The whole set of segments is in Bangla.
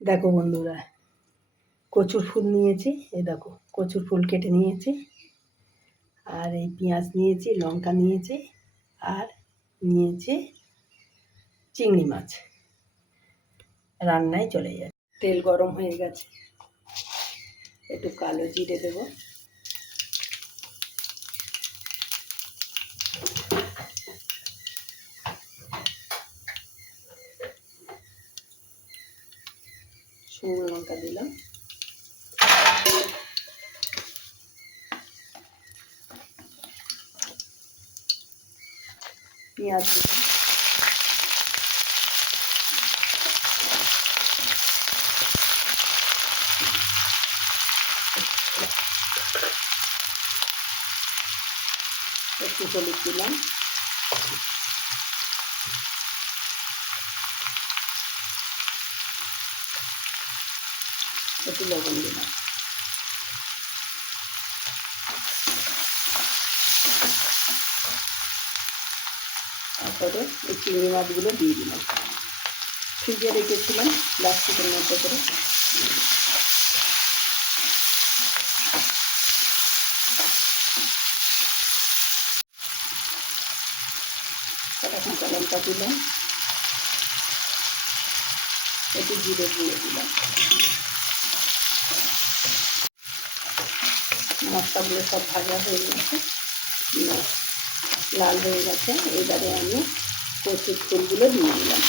দেখো বন্ধুরা, কচুর ফুল নিয়েছি। এই দেখো কচুর ফুল কেটে নিয়েছি, আর এই পেঁয়াজ নিয়েছি, লঙ্কা নিয়েছি, আর নিয়েছি চিংড়ি মাছ। রান্নায় চলে যাবে। তেল গরম হয়ে গেছে, একটু কালো জিরে দেবো, শুকনো লঙ্কা দিলাম, পেঁয়াজ দিলাম, একটু হলুদ দিলাম, একটু লবণ দিলাম, তারপরে এই চিংড়ি মাছগুলো দিয়ে দিলাম। ফ্রিজে রেখেছিলাম প্লাস্টিকের মধ্যে করে। কটা কাঁচা লঙ্কা দিলাম, একটু জিরে দিয়ে দিলাম। মশলাগুলো সব ভাজা হয়ে গেছে, লাল হয়ে গেছে। এবারে আমি কচুর ফুলগুলো দিয়ে দিলাম।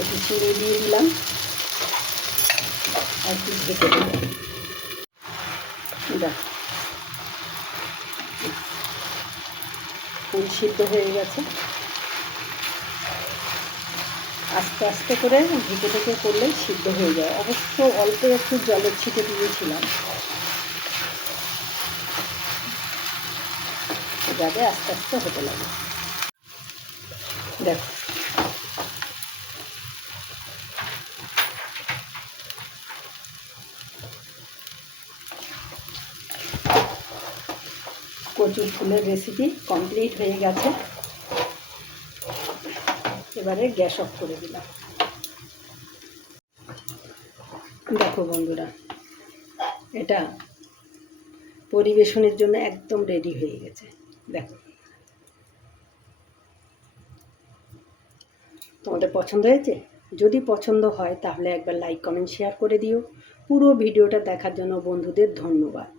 একটু চিনি দিয়ে দিলাম, আর একটু ঢেকে দিলাম। ফুল সিদ্ধ হয়ে গেছে। আস্তে আস্তে করে ঢেকে ঢেকে করলেই সিদ্ধ হয়ে যায়। অবশ্য অল্প একটু জলের ছিটে দিয়েছিলাম, যাতে আস্তে আস্তে হতে লাগে। দেখো কচুর ফুলের রেসিপি কমপ্লিট হয়ে গেছে। এবারে গ্যাস অফ করে দিলাম। দেখো বন্ধুরা, এটা পরিবেশনের জন্য একদম রেডি হয়ে গেছে। দেখো, তোমাদের পছন্দ হয়েছে? যদি পছন্দ হয় তাহলে একবার লাইক, কমেন্ট, শেয়ার করে দিও। পুরো ভিডিওটা দেখার জন্য বন্ধুদের ধন্যবাদ।